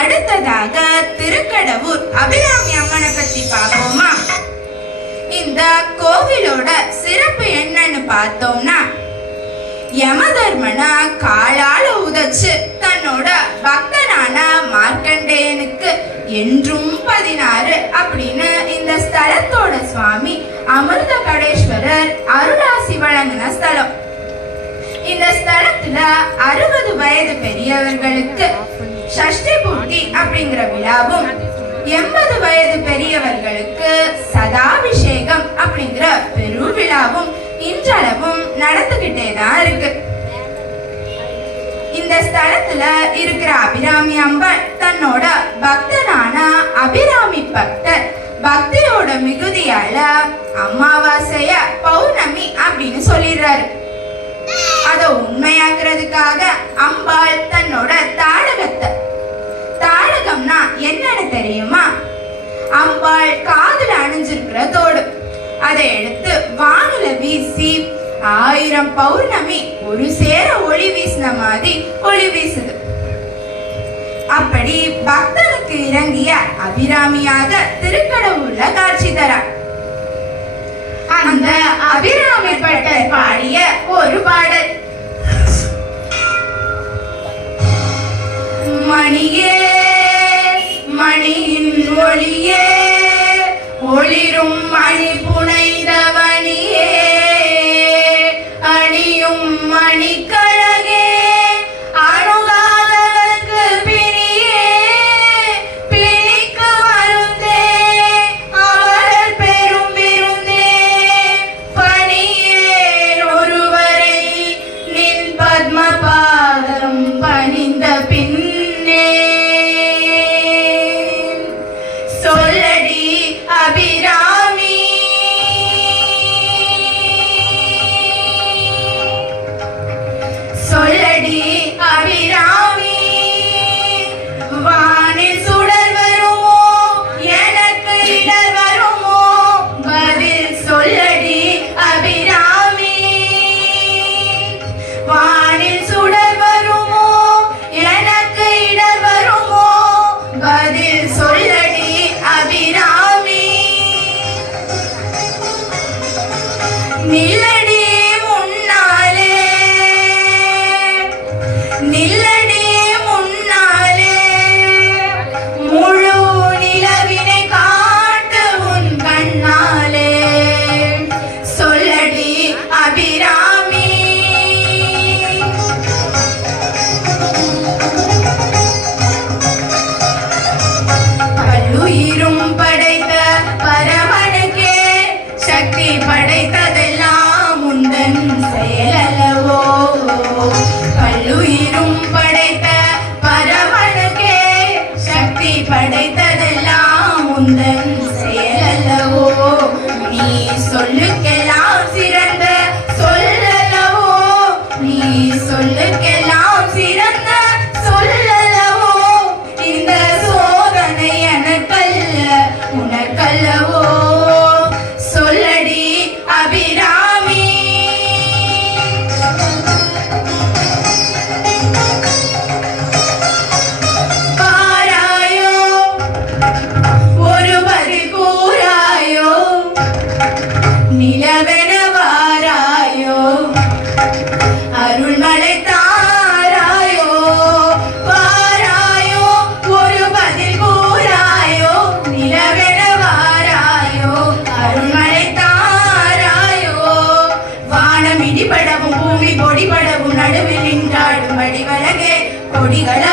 அடுத்ததாக திருக்கடவுர் அபிராமி அம்மனை பத்தி பார்ப்போமா? இந்த கோவிலோட சிறப்பு என்னன்னு பார்த்தோம்னா, யமதர்மனை காலால உதைச்சு தன்னோட பக்தனான மார்க்கண்டேயனுக்கு என்றும் 16 அப்படின்னு இந்த ஸ்தலத்தோட சுவாமி அமிர்த கடேஸ்வரர் அருளாசி வழங்கின ஸ்தலம். இந்த ஸ்தலத்துல 60 வயது பெரியவர்களுக்கு சஷ்டி பூர்த்தி அப்படிங்கிற விழாவும், 80 வயது பெரியவர்களுக்கு சதாபிஷேகம் அப்படிங்கிற பெரு விழாவும் இன்றளவும் நடந்துகிட்டே தான் இருக்கு. இந்த ஸ்தலத்துல இருக்கிற அபிராமி அம்மன் தன்னோட பக்தனான அபிராமி பக்தர் பக்தியோட மிகுதியால அமாவாசைய பௌர்ணமி அப்படின்னு சொல்லிடுறாரு. அத உண்மையாக்குறதுக்காக அம்பாள் தன்னோட தாடகம்னா என்னன்னு தெரியுமா? அம்பாள் காதுல அணிஞ்சிருக்கிற தோடு, அதை எடுத்து வானுல வீசி 1000 பௌர்ணமி ஒரு சேர ஒளி வீசின மாதிரி ஒளி வீசுது. அப்படி பக்தனுக்கு இறங்கிய அபிராமியாக திருக்கடவுர்ல காட்சி தரார். அந்த அபிராமி பட்டர் பாடிய ஒரு பாடல். மணியே மணியின் ஒளியே ஒளிரும் மணி புனைந்தவனியே அணியும் மணிக்கழகே அணுகாதவர்க்கு பிணியே பிணிக்கு வருந்தே அவர் பெரும் விருந்தே பணியேன் ஒருவரை நின் பத்மபாதம் பணிந்த பின்னே சொல்லடி அபிராமி சொல்லடி அபிராமி வானில் சுடர் வருமோ எனக்கு இடர் வருமோ பதில் சொல்லடி அபிராமி வானில் சுடர் வருமோ எனக்கு இடர் வருமோ பதில் சொல்லடி அபிராமி நில்லடி முன்னாலே நில்லடி முன்னாலே முழு நிலவினை காட்டு உன் கண்ணாலே சொல்லடி அபிராமி பல்லுயிரும் படைத்த பரமனுக்கே சக்தி படைத்ததெல்லாம் உந்தன் செயலல்லவோ பல்லுயிரும் படைத்த பரமனுக்கே சக்தி படைத்ததெல்லாம் உந்தன் செயலல்லவோ நீ சொல்லுக்கெல்லாம் சிறந்த சொல்லல்லவோ நீ சொல்லுக்கெல்லாம் சிறந்த சொல்லல்லவோ இந்த சோதனை எனக்கல்ல உனக்கல்லவோ சொல்லடி அபிராமி பாராயோ ஒருவரி கூறாயோ நிலவென வாராயோ அருள்மலை தாராயோ பாராயோ ஒரு பதில் கூறாயோ நிலவென வாராயோ அருள்மலை தாராயோ வானம் இடிபடவும் பூமி பொடிபடவும் நடுவில் நின்றாடும் வடிவழகே கொடிகள